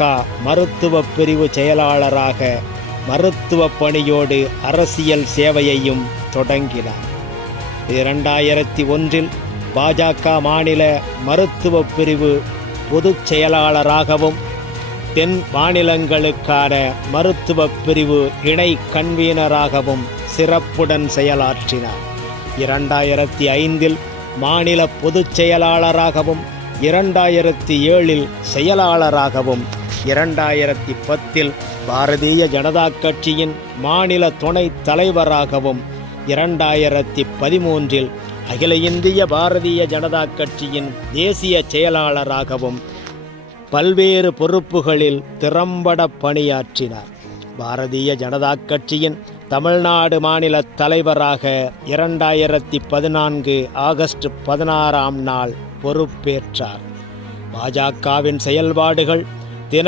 பாஜக மருத்துவ பிரிவு செயலாளராக மருத்துவ பணியோடு அரசியல் சேவையையும் தொடங்கினார். 2001 பாஜக மாநில மருத்துவ பிரிவு பொதுச் செயலாளராகவும் தென் மாநிலங்களுக்கான மருத்துவ பிரிவு இணை கன்வீனராகவும் சிறப்புடன் செயலாற்றினார். 2005 மாநில பொதுச் செயலாளராகவும் 2007 செயலாளராகவும் 2010 பாரதிய ஜனதா கட்சியின் மாநில துணைத் தலைவராகவும் 2013 அகில இந்திய பாரதிய ஜனதா கட்சியின் தேசிய செயலாளராகவும் பல்வேறு பொறுப்புகளில் திறம்பட பணியாற்றினார். பாரதிய ஜனதா கட்சியின் தமிழ்நாடு மாநில தலைவராக 2014 ஆகஸ்ட் 16 பொறுப்பேற்றார். பாஜகவின் செயல்பாடுகள்